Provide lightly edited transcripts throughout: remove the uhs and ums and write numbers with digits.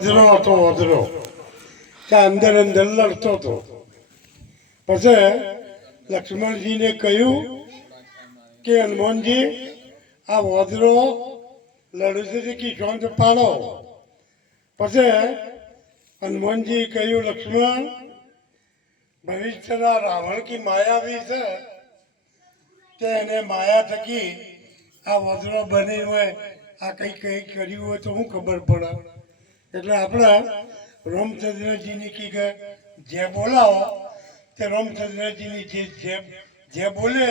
વજરો હતો વજરો ત્યાં અંદર અંદર લડતો હતો. પછી લક્ષ્મણજીને કહ્યું કે હનુમાનજી આ વજરો લડે છે કે શાંત પાડો. પછી હનુમાનજી કહ્યું લક્ષ્મણ ભવિષ્યના રાવણ કી માયાવી છે કે એને માયા થકી આ વજરો બની હોય આ કંઈ કંઈ કર્યું હોય તો હું ખબર પડે. એટલે આપણે રામચંદ્રજીની કી જે બોલાવો તે રામચંદ્રજીની જે બોલે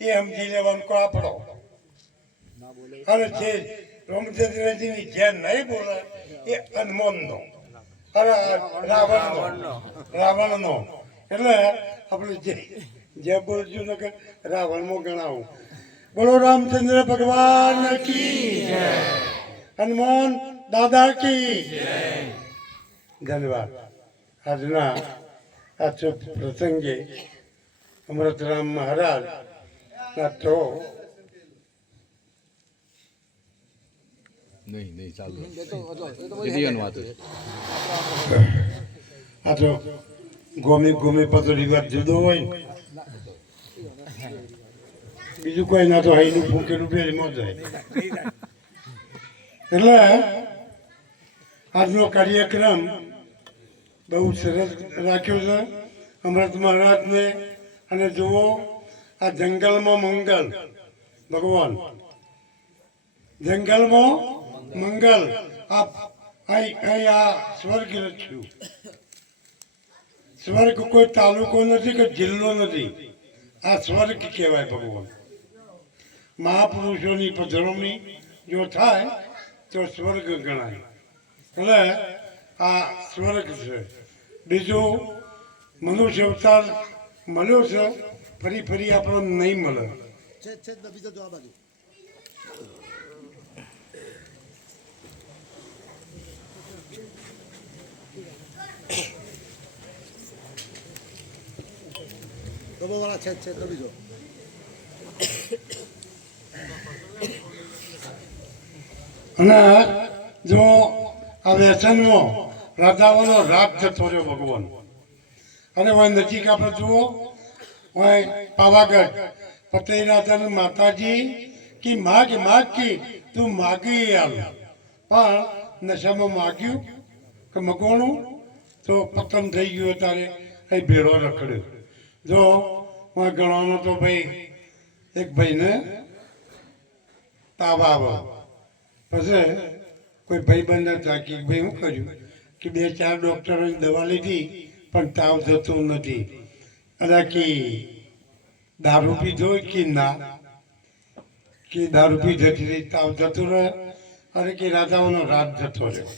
એ સમજી લેવાનું કો આપણો, અને જે રામચંદ્રજીની જે નહીં બોલે એ હનુમાનનો અને રાવણનો. એટલે આપણે જે બોલશું ને કે રાવણમાં ગણાવું. બોલો રામચંદ્ર ભગવાન કી જય, હનુમાન દાદા કી ધન્યવાદ. આજના આ શુભ પ્રસંગે અમૃતરામ મહારાજ ના તો આ તો ગોમી પતરી વાત જુદો હોય ને, બીજું કોઈ ના તો હાઈનું ફૂંકેલું પેલી ન જાય. એટલે આજનો કાર્યક્રમ બહુ સરસ રાખ્યો છે અમૃત મહારાજને. અને જુઓ આ જંગલમાં મંગલ ભગવાન, જંગલમાં મંગલ. અહીં આ સ્વર્ગ લખ્યું. સ્વર્ગ કોઈ તાલુકો નથી કે જિલ્લો નથી, આ સ્વર્ગ કહેવાય ભગવાન. મહાપુરુષોની પધરામણી જો થાય તો સ્વર્ગ ગણાય. એટલે આ સ્વર્ગ છે. બીજું મનુષ્ય અવતાર મળ્યો છે, ફરી ફરી આપણો નહીં મળે. અને જો આ વ્યસનમાં રાજાઓનો રાત જતો રહ્યો ભગવાન. અને હવે નજીક આપણે જુઓ પાવાગઢ પતઈ રાજાનું માતાજી કી માગ કી તું માગી આવ, પણ નશામાં માગ્યું કે મગોણું તો પતન થઈ ગયું. તારે અહીં ભેળો રખડ્યો. જો ગણવાનો તો ભાઈ એક ભાઈને તાવ આવે, પછી કોઈ ભાઈબંધને થાકી ભાઈ શું કર્યું કે 2-4 ડૉક્ટરોની દવા લીધી પણ તાવ જતો નથી. અને કે દારૂ પીધો કે ના, કે દારૂ પીધેથી રહી તાવ જતો રહે. અને કે રાજાઓનો રાત જતો રહ્યો,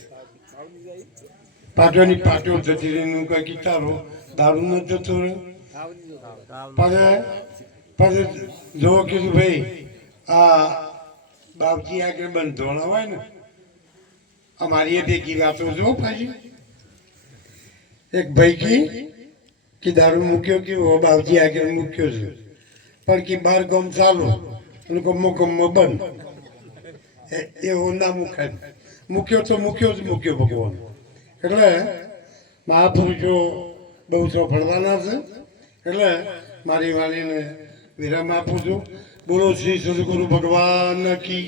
પાટોની પાટો જતી રહીને કંઈ તારો દારૂ ન જતો રહે. પછી જો કીધું ભાઈ આ બાપજી આગળ બંધોણા હોય ને અમારી એ ભેગી વાતો જો પાછી. એક ભાઈ કે દારૂ મૂક્યો કે બાપજી આગળ મૂક્યો છે, પણ કે 12 ગામ ચાલુ અને ગમો બંધ. એવો ના મુખાય. મૂક્યો તો મૂક્યો જ મૂક્યો ભગવાન. એટલે મહાપુરુષો બહુ સફળવાના છે. એટલે મારી વાણીને વિરામ આપું છું. બોલો શ્રી સદગુરુ ભગવાન કી